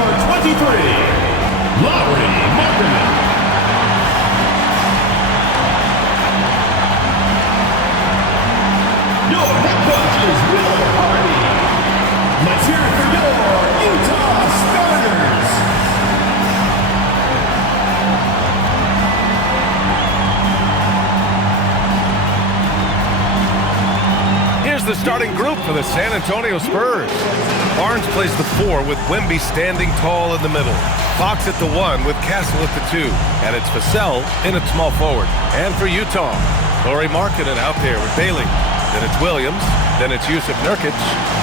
number 23, Laurie Markkinen. Your head coach is Will Hardy. Let's hear it for your Utah starters. Here's the starting group for the San Antonio Spurs. Barnes plays the 4 with Wemby standing tall in the middle. Fox at the 1 with Castle at the 2. And it's Vassell in at small forward. And for Utah, Laurie Markkinen out there with Bailey. Then it's Williams, then it's Jusuf Nurkic,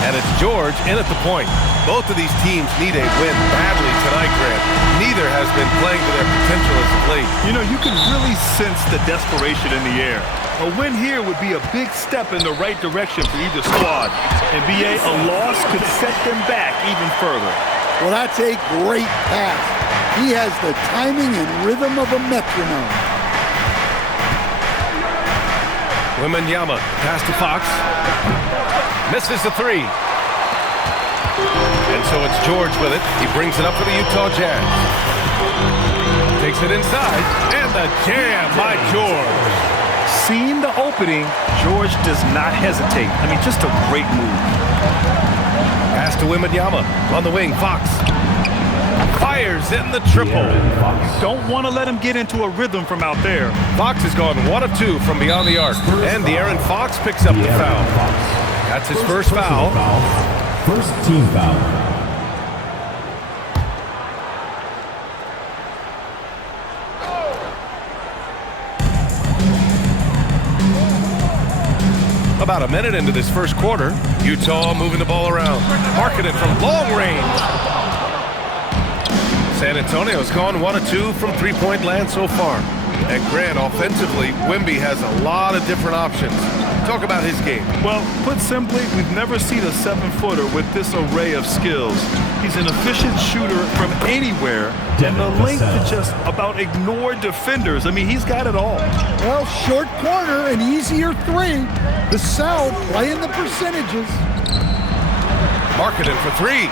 and it's George in at the point. Both of these teams need a win badly tonight, Grant. Neither has been playing to their potential as of late. You know, you can really sense the desperation in the air. A win here would be a big step in the right direction for either squad. And BA, a loss could set them back even further. Well, that's a great pass. He has the timing and rhythm of a metronome. Wembanyama pass to Fox. Misses the 3. And so it's George with it. He brings it up for the Utah Jazz. Takes it inside. And the jam by George. Seeing the opening, George does not hesitate. I mean, just a great move. Pass to Wembanyama on the wing. Fox fires in the triple. Don't want to let him get into a rhythm from out there. Fox has gone 1 of 2 from beyond the arc. And De'Aaron Fox picks up the foul. That's his first foul. First team foul. About a minute into this first quarter, Utah moving the ball around. Markkinen from long range. San Antonio's gone 1 of 2 from three-point land so far. And Grant, offensively, Wemby has a lot of different options. Talk about his game. Well, put simply, we've never seen a 7-footer with this array of skills. He's an efficient shooter from anywhere, and the length to just about ignore defenders. I mean, he's got it all. Well, short corner, an easier 3. The South playing the percentages. Markkinen for 3.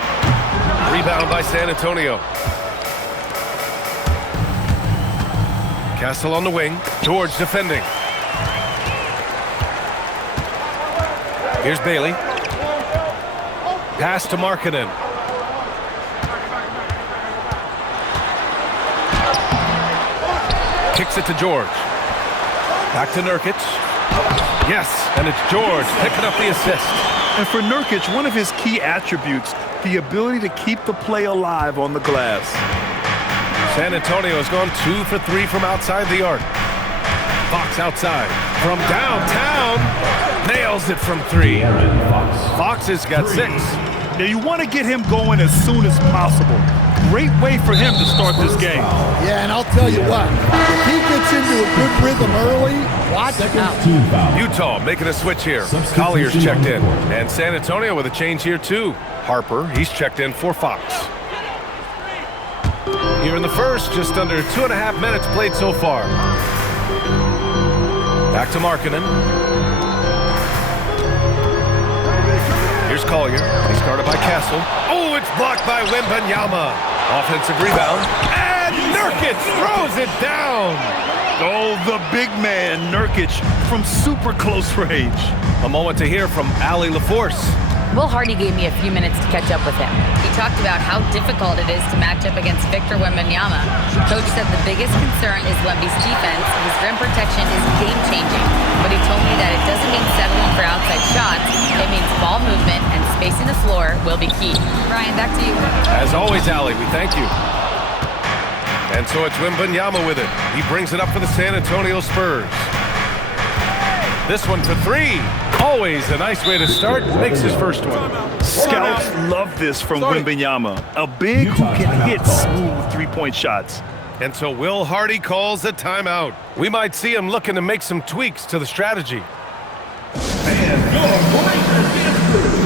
Rebound by San Antonio. Castle on the wing. George defending. Here's Bailey. Pass to Markkinen. Kicks it to George. Back to Nurkic. Yes, and it's George picking up the assist. And for Nurkic, one of his key attributes, the ability to keep the play alive on the glass. San Antonio has gone 2 for 3 from outside the arc. Fox outside. From downtown, nails it from 3. Fox has got 6. Now you want to get him going as soon as possible. Great way for him to start this game. Yeah, and I'll tell you what, if he gets into a good rhythm early, watch out. Utah making a switch here. Collier's checked in. And San Antonio with a change here too. Harper, he's checked in for Fox. Here in the first, just under 2.5 minutes played so far. Back to Markkinen. Here's Collier. He's guarded by Castle. Oh, it's blocked by Wembanyama. Offensive rebound. And Nurkic throws it down. Oh, the big man, Nurkic, from super close range. A moment to hear from Allie LaForce. Will Hardy gave me a few minutes to catch up with him. He talked about how difficult it is to match up against Victor Wembanyama. Coach said the biggest concern is Wemby's defense. His rim protection is game-changing, but he told me that it doesn't mean settling for outside shots. It means ball movement and spacing the floor will be key. Ryan, back to you. As always, Allie, we thank you. And so it's Wembanyama with it. He brings it up for the San Antonio Spurs. This one for 3. Always a nice way to start. Makes his first one. Scouts love this from Wembanyama. A big who can hit smooth three-point shots. And so Will Hardy calls a timeout. We might see him looking to make some tweaks to the strategy. And your breaker is through.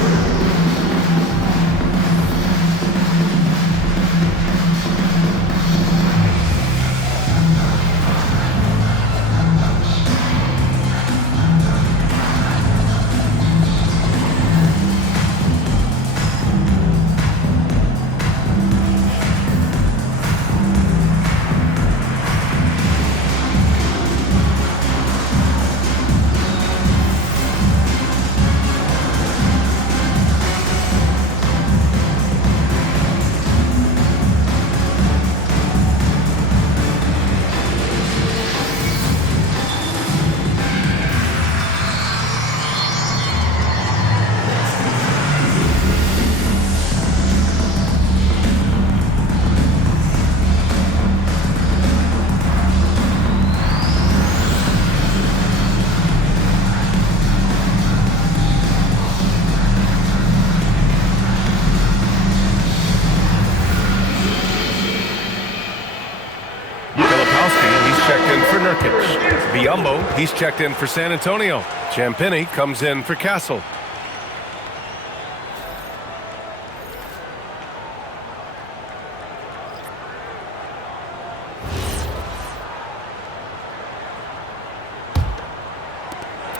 Biombo, he's checked in for San Antonio. Champini comes in for Castle.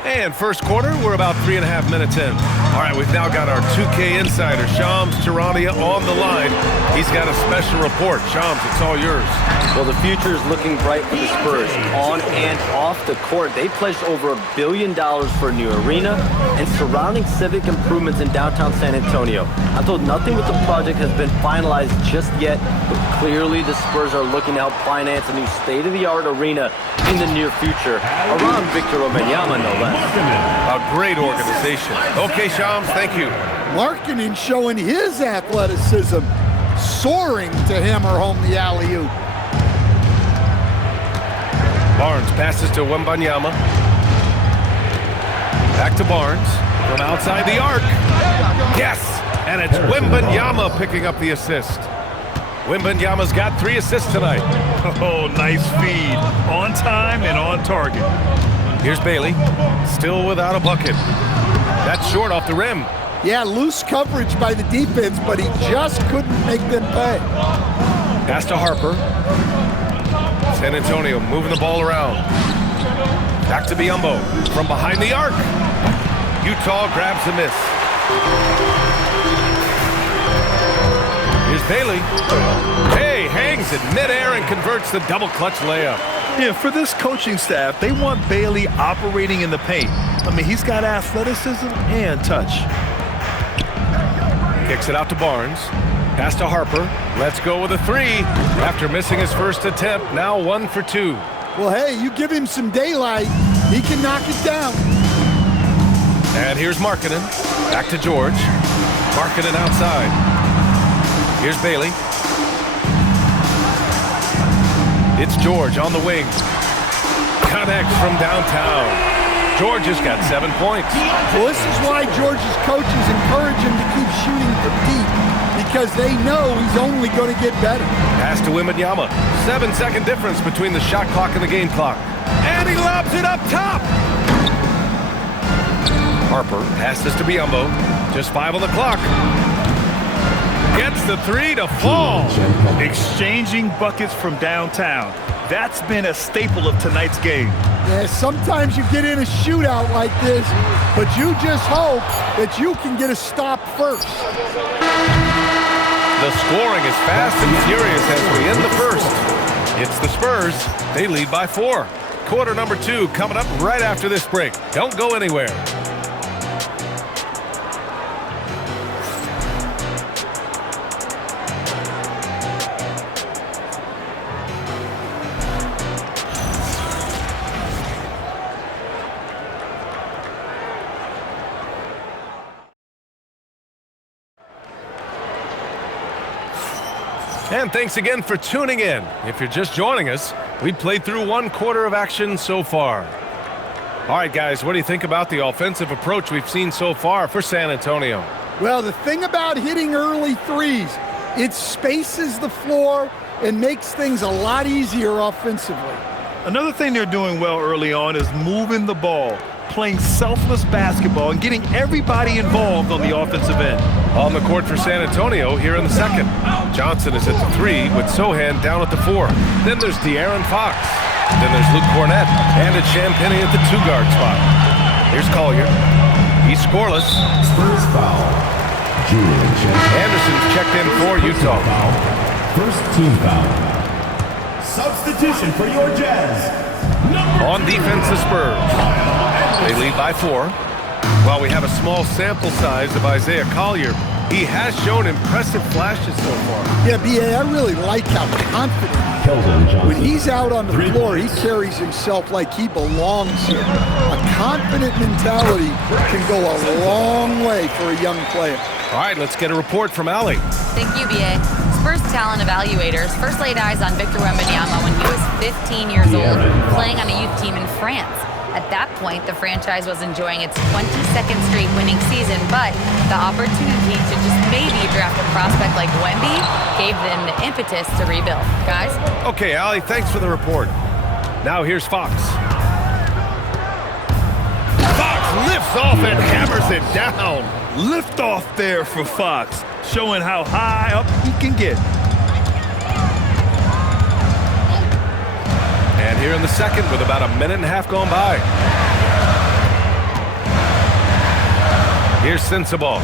And first quarter, we're about 3.5 minutes in. All right, we've now got our 2K insider, Shams Charania, on the line. He's got a special report. Shams, it's all yours. Well, the future is looking bright for the Spurs. On and off the court, they pledged over $1 billion for a new arena and surrounding civic improvements in downtown San Antonio. I'm told nothing with the project has been finalized just yet, but clearly the Spurs are looking to help finance a new state-of-the-art arena in the near future around Victor Wembanyama, no less. A great organization. Okay, Shams, thank you. Markkanen showing his athleticism, soaring to hammer home the alley-oop. Barnes passes to Wembanyama. Back to Barnes from outside the arc. Yes, and it's Wembanyama picking up the assist. Wembanyama's got 3 assists tonight. Oh, nice feed. On time and on target. Here's Bailey, still without a bucket. That's short off the rim. Yeah, loose coverage by the defense, but he just couldn't make them pay. Pass to Harper. San Antonio moving the ball around. Back to Biombo from behind the arc. Utah grabs the miss. Here's Bailey. Hey, hangs in midair and converts the double clutch layup. Yeah, for this coaching staff, they want Bailey operating in the paint. I mean, he's got athleticism and touch. Kicks it out to Barnes. Pass to Harper. Let's go with a 3. After missing his first attempt, now 1 for 2. Well, hey, you give him some daylight, he can knock it down. And here's Markkanen. Back to George. Markkanen outside. Here's Bailey. It's George on the wing. Connects from downtown. George has got 7 points. Well, this is why George's coaches encourage him to keep shooting from deep, because they know he's only going to get better. Pass to Wembanyama. 7-second difference between the shot clock and the game clock. And he lobs it up top. Harper passes to Biombo. Just 5 on the clock. Gets the 3 to fall. Exchanging buckets from downtown. That's been a staple of tonight's game. Yeah, sometimes you get in a shootout like this, but you just hope that you can get a stop first. The scoring is fast and furious as we end the first. It's the Spurs. They lead by 4. Quarter number 2 coming up right after this break. Don't go anywhere. And thanks again for tuning in. If you're just joining us, we played through 1 quarter of action so far. All right, guys, what do you think about the offensive approach we've seen so far for San Antonio? Well, the thing about hitting early threes, it spaces the floor and makes things a lot easier offensively. Another thing they're doing well early on is moving the ball, playing selfless basketball, and getting everybody involved on the offensive end. On the court for San Antonio here in the second. Johnson is at the 3 with Sohan down at the 4. Then there's De'Aaron Fox. Then there's Luke Cornett. And it's Champini at the 2-guard spot. Here's Collier. He's scoreless. Spurs foul. Julian Champini. Anderson's checked in for Utah. First team foul. Substitution for your Jazz. On defense, the Spurs. They lead by 4. While we have a small sample size of Isaiah Collier, he has shown impressive flashes so far. Yeah, B.A., I really like how confident he is. When he's out on the floor, he carries himself like he belongs here. A confident mentality can go a long way for a young player. All right, let's get a report from Allie. Thank you, BA. Spurs talent evaluators first laid eyes on Victor Wembanyama when he was 15 years old, playing on a youth team in France. At that point, the franchise was enjoying its 22nd straight winning season, but the opportunity to just maybe draft a prospect like Wemby gave them the impetus to rebuild. Guys? Okay, Allie, thanks for the report. Now here's Fox. lifts off and hammers it down. Lift off there for Fox, showing how high up he can get. And here in the second with about a minute and a half gone by. Here's Sensabaugh.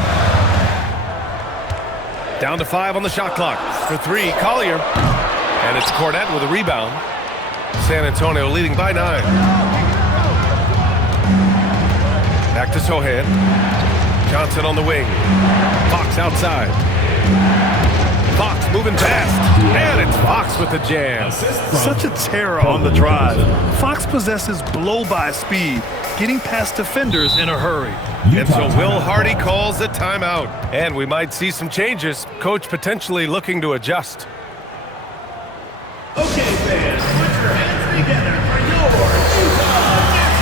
Down to 5 on the shot clock. For 3, Collier. And it's Cornette with a rebound. San Antonio leading by 9. Back to Sohan. Johnson on the wing. Fox outside. Fox moving fast. And it's Fox with the jam. Such a terror on the drive. Fox possesses blow-by speed, getting past defenders in a hurry. And so Will Hardy calls the timeout. And we might see some changes. Coach potentially looking to adjust. Okay, fans, put your hands together for your Utah Dancers.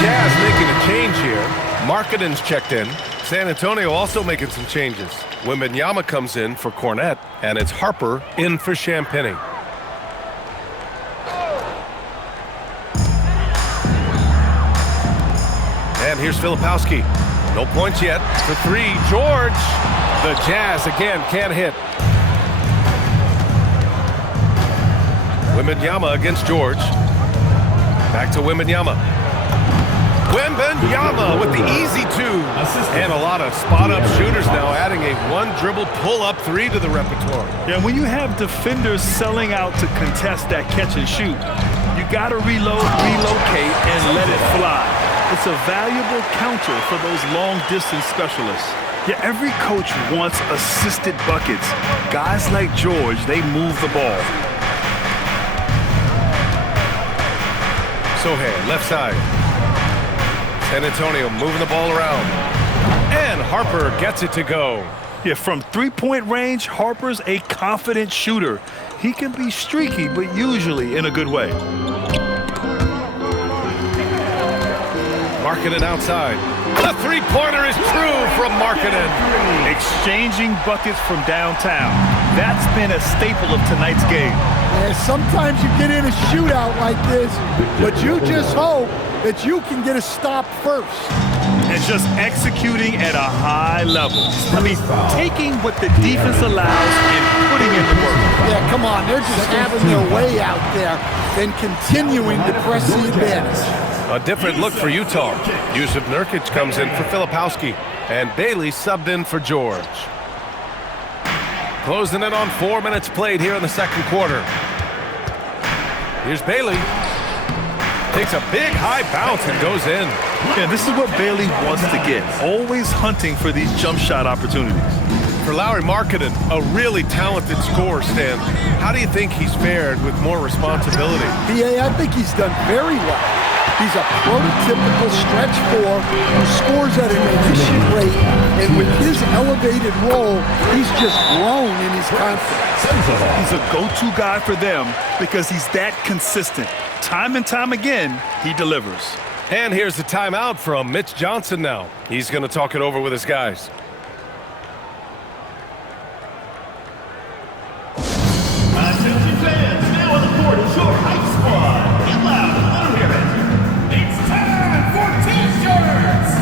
Jazz making a change here. Markkanen's checked in. San Antonio also making some changes. Wembanyama comes in for Cornette, and it's Harper in for Champagnie. And here's Filipowski. No points yet. For 3, George. The Jazz again can't hit. Wembanyama against George. Back to Wembanyama. Wembanyama with the easy 2. And a lot of spot-up shooters now, adding a 1-dribble pull-up 3 to the repertoire. Yeah, when you have defenders selling out to contest that catch and shoot, you got to relocate, and let it fly. It's a valuable counter for those long-distance specialists. Yeah, every coach wants assisted buckets. Guys like George, they move the ball. Sohan, left side. San Antonio moving the ball around. And Harper gets it to go. Yeah, from three-point range, Harper's a confident shooter. He can be streaky, but usually in a good way. Markkanen outside. The three-pointer is true from Markkanen. Exchanging buckets from downtown. That's been a staple of tonight's game. Yeah, sometimes you get in a shootout like this, but you just hope that you can get a stop first. And just executing at a high level. I mean, taking what the defense allows and putting in the work. Yeah, come on, they're just having their way out there and continuing to press the advantage. A different look for Utah. Yusuf Nurkic comes in for Filipowski, and Bailey subbed in for George. Closing in on 4 minutes played here in the second quarter. Here's Bailey. Takes a big high bounce and goes in. Yeah, this is what Bailey wants to get. Always hunting for these jump shot opportunities. For Lauri Markkanen, a really talented scorer, Stan. How do you think he's fared with more responsibility? Yeah, I think he's done very well. He's a prototypical stretch 4 who scores at an efficient rate, and with his elevated role, he's just grown in his confidence. He's a go-to guy for them because he's that consistent. Time and time again, he delivers. And here's the timeout from Mitch Johnson now. He's going to talk it over with his guys. Attention fans, now on the court is your hype squad. Get loud, let them hear it. It's time for T-shirts!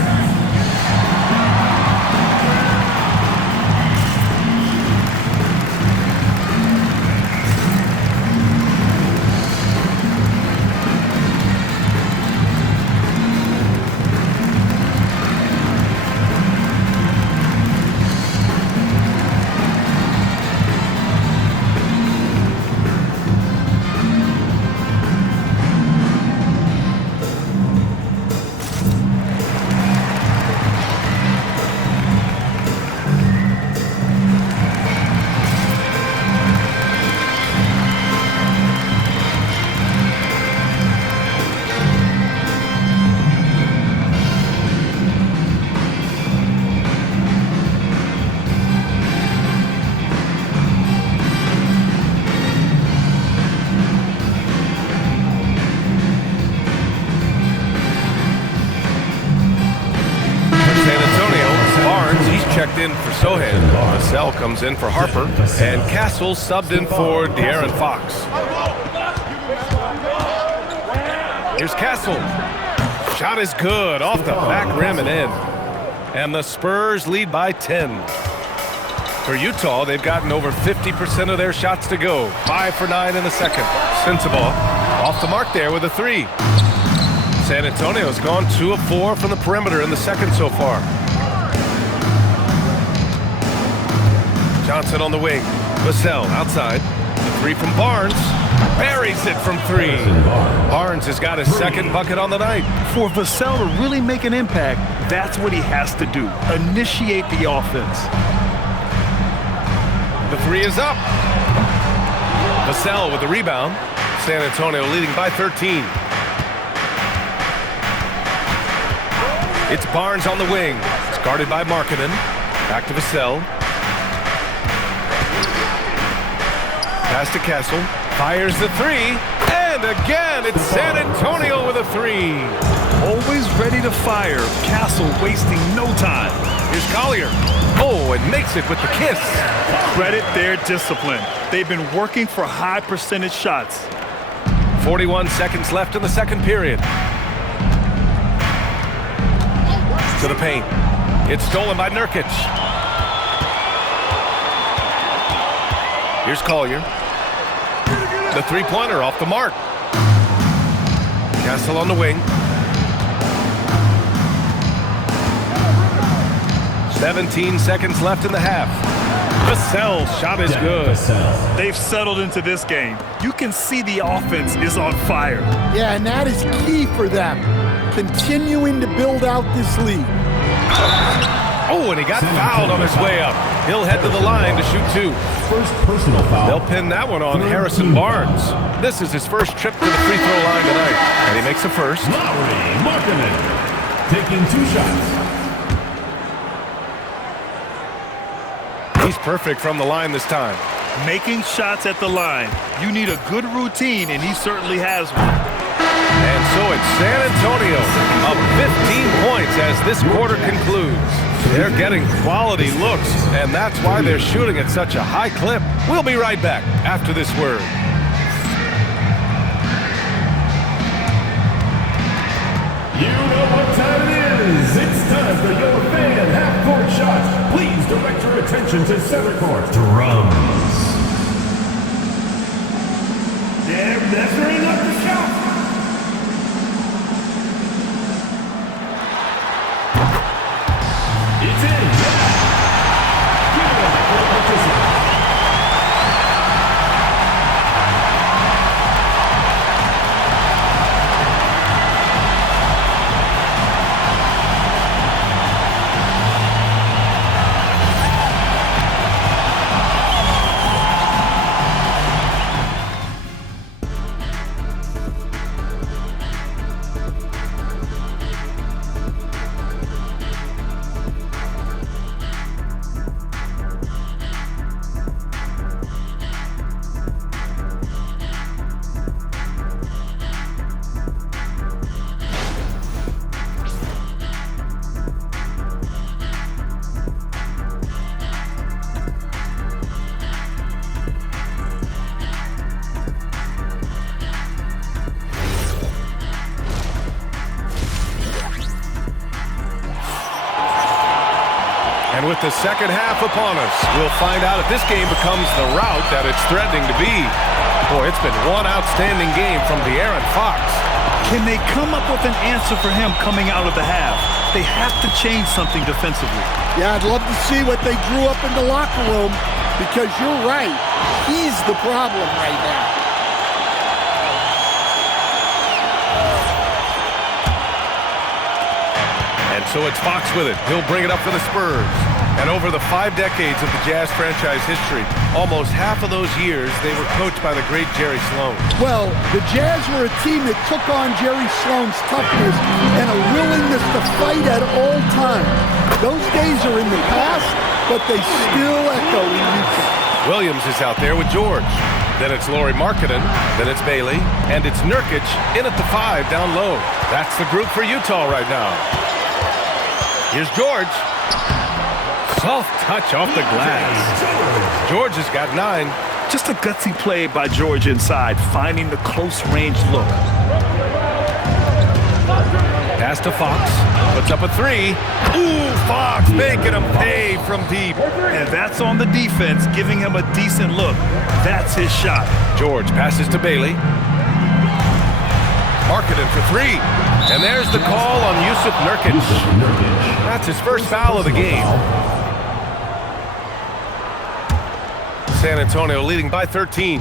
checked in for Sohan. Vassell comes in for Harper. And Castle subbed in for De'Aaron Fox. Here's Castle. Shot is good. Off the back rim and in. And the Spurs lead by 10. For Utah, they've gotten over 50% of their shots to go. 5 for 9 in the second. Sensabaugh off the mark there with a 3. San Antonio's gone 2 of 4 from the perimeter in the second so far. Johnson on the wing. Vassell outside. The 3 from Barnes. Buries it from 3. Barnes has got his second bucket on the night. For Vassell to really make an impact, that's what he has to do. Initiate the offense. The 3 is up. Vassell with the rebound. San Antonio leading by 13. It's Barnes on the wing. It's guarded by Markkanen. Back to Vassell. Pass to Castle. Fires the 3. And again, it's San Antonio with a 3. Always ready to fire. Castle wasting no time. Here's Collier. Oh, and makes it with the kiss. Credit their discipline. They've been working for high percentage shots. 41 seconds left in the second period. To the paint. It's stolen by Nurkic. Here's Collier. The three-pointer off the mark. Castle on the wing. 17 seconds left in the half. Vassell's shot is good. They've settled into this game. You can see the offense is on fire. Yeah, and that is key for them. Continuing to build out this lead. Oh, and he got fouled on his way up. He'll head to the line to shoot 2. First personal foul. They'll pin that one on Harrison Barnes. This is his first trip to the free throw line tonight. And he makes the first. Lowry Markkanen taking 2 shots. He's perfect from the line this time. Making shots at the line. You need a good routine, and he certainly has one. And so it's San Antonio up 15 points as this quarter concludes. They're getting quality looks, and that's why they're shooting at such a high clip. We'll be right back after this word. You know what time it is. It's time for your fan half-court shots. Please direct your attention to center court. Drums. They're measuring up the shot. It's in. Give it up for the participant. And with the second half upon us, we'll find out if this game becomes the rout that it's threatening to be. Boy, it's been one outstanding game from De'Aaron Fox. Can they come up with an answer for him coming out of the half? They have to change something defensively. Yeah, I'd love to see what they drew up in the locker room, because you're right. He's the problem right now. And so it's Fox with it. He'll bring it up for the Spurs. And over the 5 decades of the Jazz franchise history, almost half of those years, they were coached by the great Jerry Sloan. Well, the Jazz were a team that took on Jerry Sloan's toughness and a willingness to fight at all times. Those days are in the past, but they still echo in Utah. Williams is out there with George. Then it's Lauri Markkanen. Then it's Bailey. And it's Nurkic in at the 5 down low. That's the group for Utah right now. Here's George. soft touch off the glass. George has got 9. Just a gutsy play by George inside, finding the close-range look. Pass to Fox. Puts up a 3. Ooh, Fox making him pay from deep. And that's on the defense, giving him a decent look. That's his shot. George passes to Bailey. Marketing for 3. And there's the call on Yusuf Nurkic. That's his first foul of the game. San Antonio leading by 13.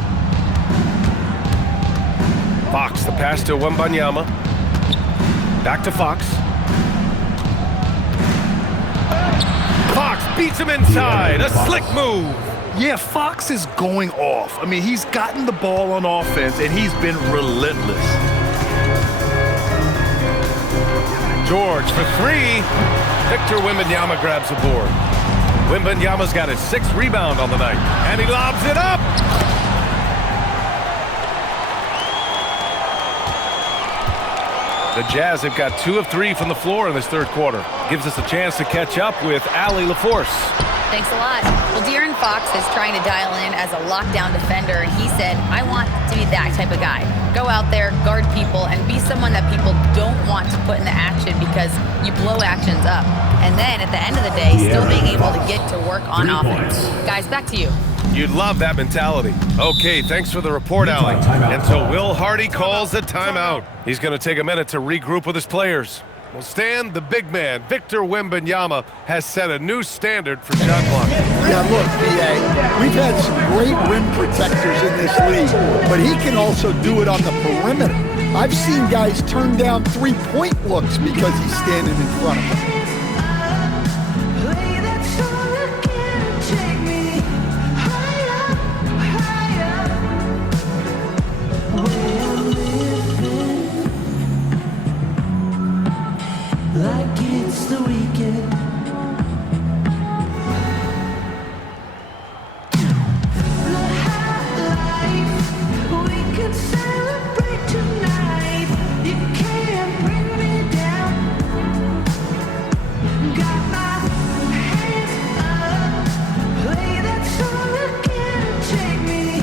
Fox, the pass to Wembanyama. Back to Fox. Fox beats him inside. A slick move. Yeah, Fox is going off. I mean, he's gotten the ball on offense, and he's been relentless. George for 3. Victor Wembanyama grabs the board. Wembanyama's got his 6th rebound on the night, and he lobs it up. The Jazz have got 2 of 3 from the floor in this third quarter. Gives us a chance to catch up with Allie LaForce. Thanks a lot. Well, De'Aaron Fox is trying to dial in as a lockdown defender, and he said, I want to be that type of guy. Go out there, guard people, and be someone that people don't want to put into action because you blow actions up. And then at the end of the day, still being able to get to work on offense. Guys, back to you. You'd love that mentality. Okay, thanks for the report, Allie. And so Will Hardy calls the timeout. He's going to take a minute to regroup with his players. Well, Stan, the big man, Victor Wembanyama, has set a new standard for shot blocking. Yeah, look, B.A., we've had some great rim protectors in this league, but he can also do it on the perimeter. I've seen guys turn down three-point looks because he's standing in front of them. Like it's the weekend. The high life, we could celebrate tonight. You can't bring me down. Got my hands up, play that song again. Take me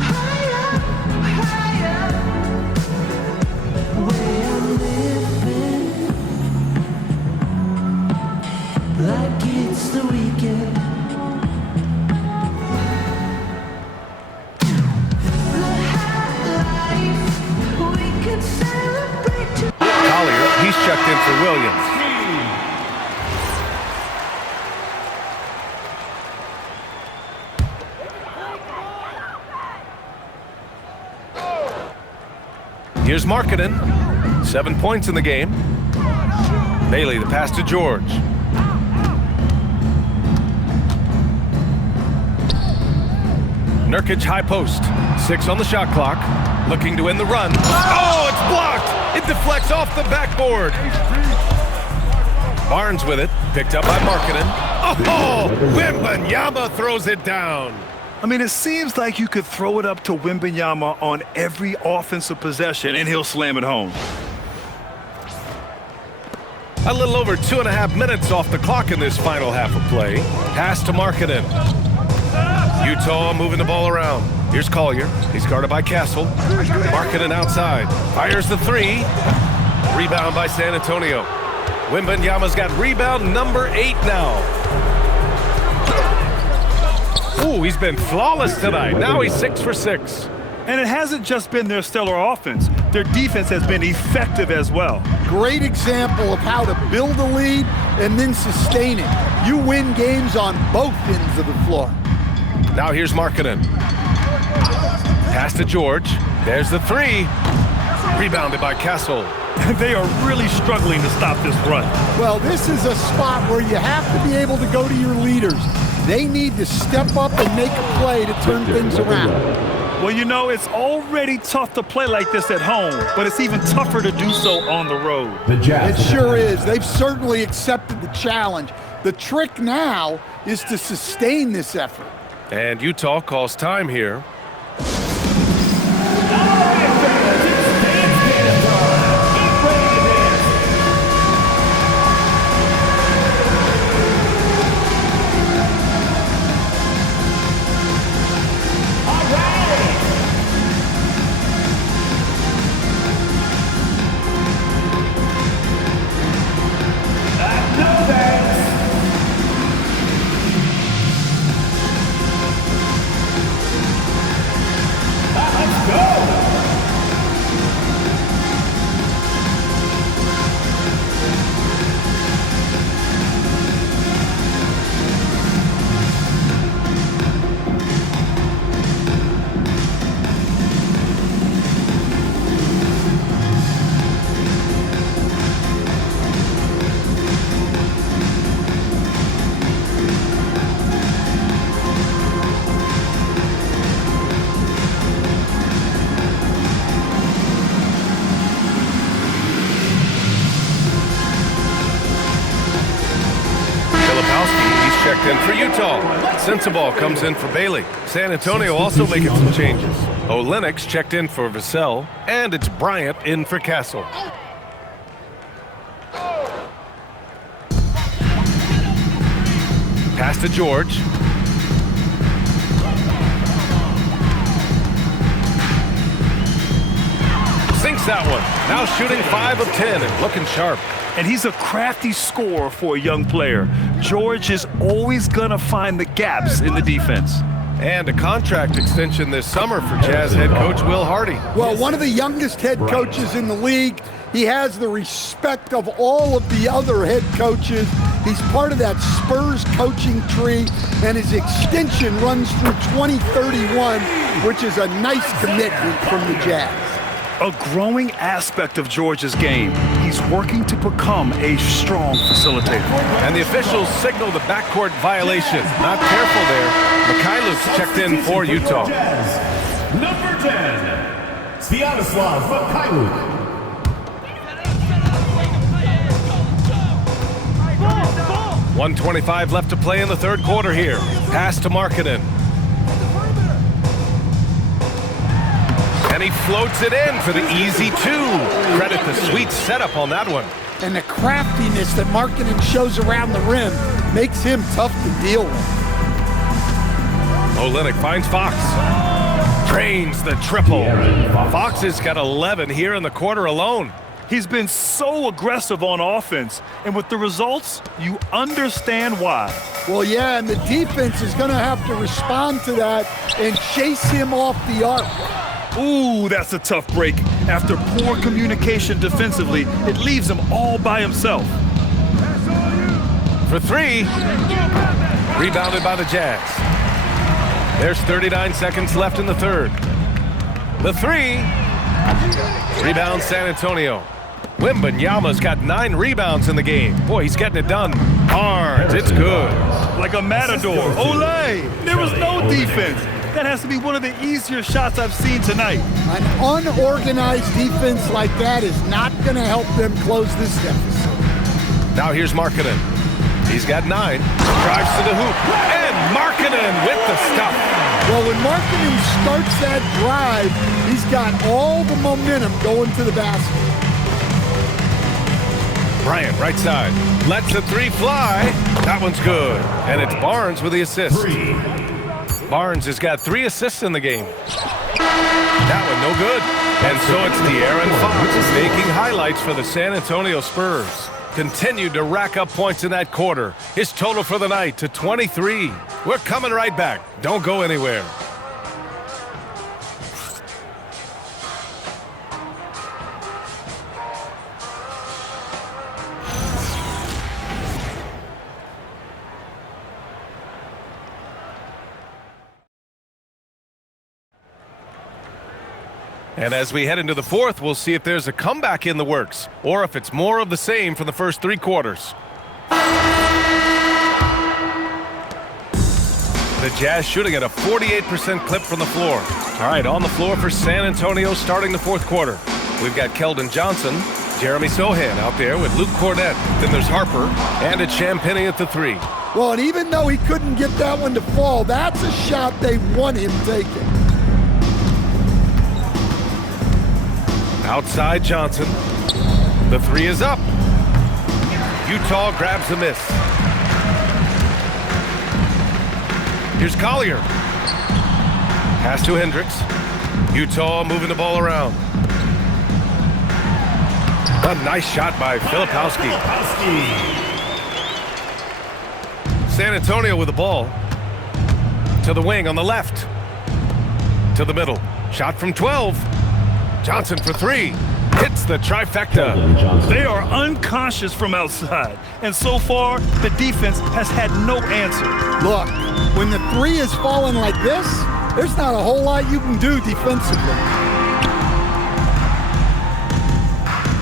higher, higher. Where I'm living. Like it's the weekend. The high life, we could celebrate tonight. Collier, he's checked in for Williams. Here's Markkanen. 7 points in the game. Bailey, the pass to George. Nurkic high post. 6 on the shot clock. Looking to end the run. Oh, it's blocked! It deflects off the backboard. Barnes with it. Picked up by Markkanen. Oh, Wembanyama throws it down. I mean, it seems like you could throw it up to Wembanyama on every offensive possession, and he'll slam it home. A little over 2.5 minutes off the clock in this final half of play. Pass to Markkanen. Utah moving the ball around. Here's Collier. He's guarded by Castle. Markkanen outside. Fires the 3. Rebound by San Antonio. Wembanyama's got rebound number 8 now. Ooh, he's been flawless tonight. Now he's 6 for 6. And it hasn't just been their stellar offense. Their defense has been effective as well. Great example of how to build a lead and then sustain it. You win games on both ends of the floor. Now here's Markkanen. Pass to George. There's the 3. Rebounded by Castle. They are really struggling to stop this run. Well, this is a spot where you have to be able to go to your leaders. They need to step up and make a play to turn things around. Well, you know, it's already tough to play like this at home, but it's even tougher to do so on the road. It sure is. They've certainly accepted the challenge. The trick now is to sustain this effort. And Utah calls time here. checked in for Utah. Sensabaugh comes in for Bailey. San Antonio also making some changes. Olenek's checked in for Vassell, and it's Bryant in for Castle. Pass to George. Sinks that one. Now shooting 5 of 10 and looking sharp. And he's a crafty scorer for a young player. George is always gonna find the gaps in the defense. And a contract extension this summer for Jazz head coach Will Hardy. Well, one of the youngest head coaches in the league. He has the respect of all of the other head coaches. He's part of that Spurs coaching tree, and his extension runs through 2031, which is a nice commitment from the Jazz. A growing aspect of George's game. He's working to become a strong facilitator. And the officials signal the backcourt violation. Not careful there. Mikhailuk's checked in for Utah. Number 10, Sviatoslav Mikhailuk. 1:25 left to play in the third quarter here. Pass to Markkanen. And he floats it in for the easy 2. Credit the sweet setup on that one. And the craftiness that Markkanen shows around the rim makes him tough to deal with. Olenek finds Fox. Drains the triple. Fox has got 11 here in the quarter alone. He's been so aggressive on offense, and with the results, you understand why. Well, yeah, and the defense is going to have to respond to that and chase him off the arc. Ooh, that's a tough break. After poor communication defensively, it leaves him all by himself. For 3. Rebounded by the Jazz. There's 39 seconds left in the third. The 3. Rebound San Antonio. Wembanyama's got 9 rebounds in the game. Boy, he's getting it done. Barnes, it's good. Like a matador. Olay! There was no defense. That has to be one of the easier shots I've seen tonight. An unorganized defense like that is not going to help them close this deficit. Now here's Markkanen. He's got 9. Drives to the hoop. And Markkanen with the stuff. Well, when Markkanen starts that drive, he's got all the momentum going to the basket. Bryant, right side. Lets the 3 fly. That one's good. And it's Barnes with the assist. 3. Barnes has got 3 assists in the game. That one no good. And so it's De'Aaron Fox making highlights for the San Antonio Spurs. Continued to rack up points in that quarter. His total for the night to 23. We're coming right back. Don't go anywhere. And as we head into the fourth, we'll see if there's a comeback in the works, or if it's more of the same from the first 3 quarters. The Jazz shooting at a 48% clip from the floor. All right, on the floor for San Antonio starting the fourth quarter. We've got Keldon Johnson, Jeremy Sohan out there with Luke Cornett. Then there's Harper, and it's Champagnie at the 3. Well, and even though he couldn't get that one to fall, that's a shot they want him taking. Outside Johnson. The 3 is up. Utah grabs the miss. Here's Collier. Pass to Hendricks. Utah moving the ball around. A nice shot by Filipowski. San Antonio with the ball. To the wing on the left. To the middle. Shot from 12. Johnson for 3. Hits the trifecta. They are unconscious from outside, and so far, the defense has had no answer. Look, when the 3 is falling like this, there's not a whole lot you can do defensively.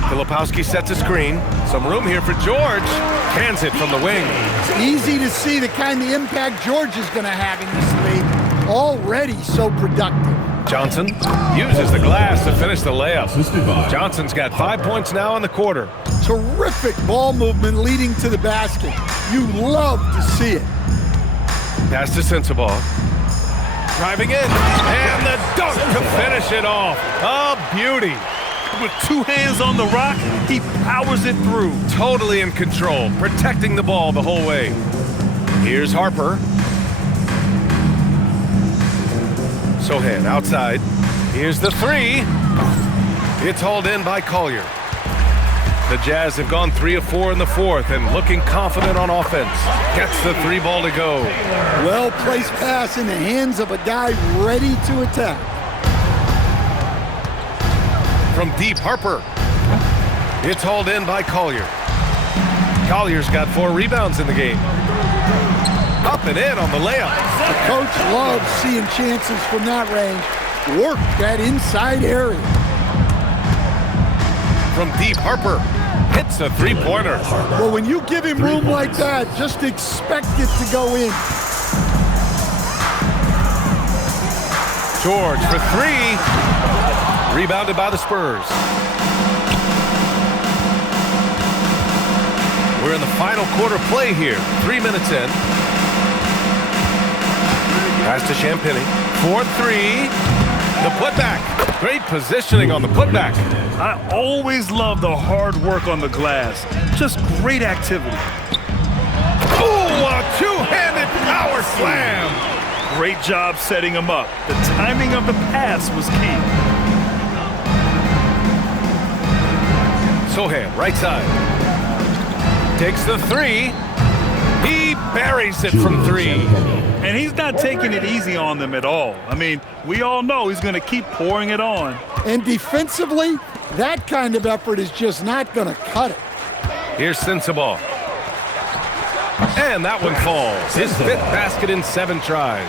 Filipowski sets a screen. Some room here for George. Cans it from the wing. Easy to see the kind of impact George is going to have in this league. Already so productive. Johnson uses the glass to finish the layup. Johnson's got 5 points now in the quarter. Terrific ball movement leading to the basket. You love to see it. Pass to Sensabaugh. Driving in, and the dunk to finish it off. A beauty. With 2 hands on the rock, he powers it through. Totally in control, protecting the ball the whole way. Here's Harper. Sohan outside. Here's the 3. It's hauled in by Collier. The Jazz have gone 3 of 4 in the fourth and looking confident on offense. Gets the 3 ball to go. Well-placed pass in the hands of a guy ready to attack. From deep, Harper. It's hauled in by Collier. Collier's got 4 rebounds in the game. Up and in on the layup. The coach loves seeing chances from that range. Work that inside area. From deep, Harper hits a 3-pointer. Well, when you give him room like that, just expect it to go in. George for 3. Rebounded by the Spurs. We're in the final quarter play here. 3 minutes in. Pass to Champagny. 4-3. The putback. Great positioning on the putback. I always love the hard work on the glass. Just great activity. Oh, a 2-handed power slam. Great job setting him up. The timing of the pass was key. Sohan, right side. Takes the 3. He buries it from 3. And he's not taking it easy on them at all. I mean, we all know he's going to keep pouring it on. And defensively, that kind of effort is just not going to cut it. Here's Sensabaugh. And that one falls. His 5th basket in 7 tries.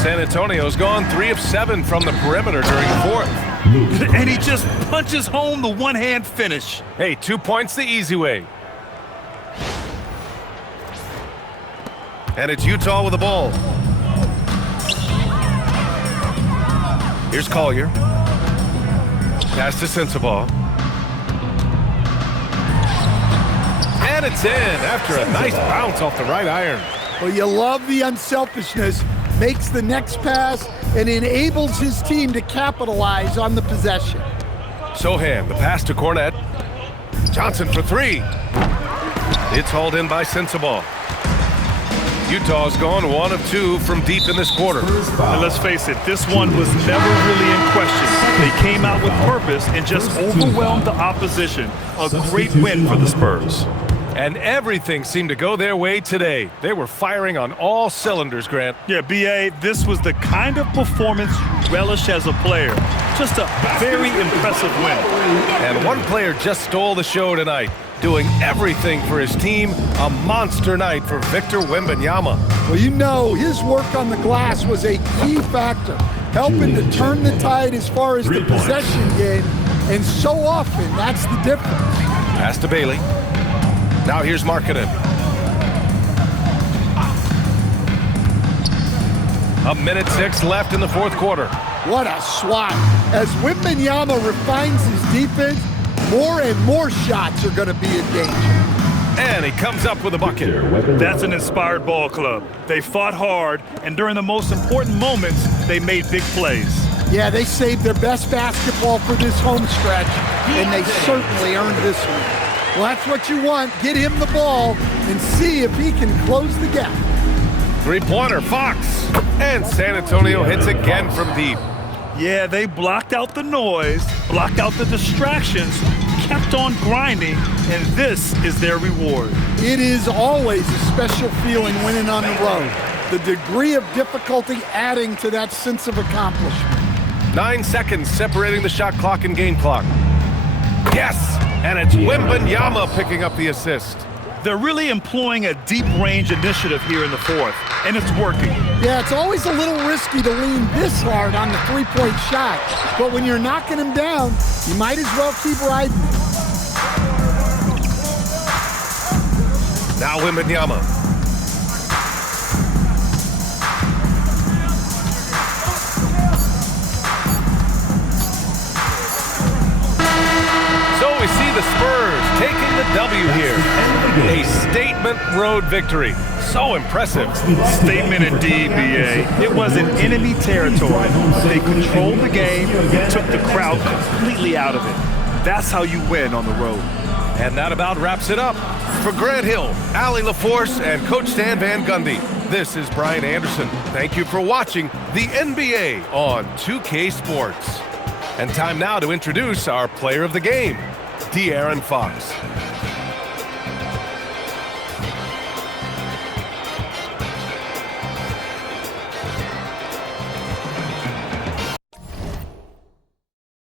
San Antonio's gone 3 of 7 from the perimeter during the fourth. And he just punches home the one-hand finish. Hey, 2 points the easy way. And it's Utah with the ball. Here's Collier. Pass to Sensabaugh. And it's in after a nice bounce off the right iron. Well, you love the unselfishness. Makes the next pass and enables his team to capitalize on the possession. Sohan, the pass to Cornette. Johnson for 3. It's hauled in by Sensabaugh. Utah's gone 1 of 2 from deep in this quarter. And let's face it, this one was never really in question. They came out with purpose and just overwhelmed the opposition. A great win for the Spurs. And everything seemed to go their way today. They were firing on all cylinders, Grant. Yeah, B.A., this was the kind of performance you relish as a player. Just a very impressive win. And one player just stole the show tonight, doing everything for his team. A monster night for Victor Wembanyama. Well, you know, his work on the glass was a key factor, helping to turn the tide as far as the possession game. And so often, that's the difference. Pass to Bailey. Now here's Markkanen. A minute 6 left in the fourth quarter. What a swat. As Wembanyama refines his defense, more and more shots are going to be in danger. And he comes up with a bucket. That's an inspired ball club. They fought hard, and during the most important moments, they made big plays. Yeah, they saved their best basketball for this home stretch, and they certainly earned this one. Well, that's what you want. Get him the ball and see if he can close the gap. 3-pointer, Fox. And San Antonio hits again from deep. Yeah, they blocked out the noise, blocked out the distractions, kept on grinding, and this is their reward. It is always a special feeling winning on the road. The degree of difficulty adding to that sense of accomplishment. 9 seconds separating the shot clock and game clock. Yes! And it's Wembanyama picking up the assist. They're really employing a deep-range initiative here in the fourth, and it's working. Yeah, it's always a little risky to lean this hard on the three-point shot, but when you're knocking him down, you might as well keep riding. Now Wembanyama. So we see the Spurs taking the W here. A statement road victory. So impressive. Statement indeed, BA. It was in enemy territory. They controlled the game and took the crowd completely out of it. That's how you win on the road. And that about wraps it up. For Grant Hill, Allie LaForce, and Coach Stan Van Gundy, this is Brian Anderson. Thank you for watching the NBA on 2K Sports. And time now to introduce our player of the game, De'Aaron Fox.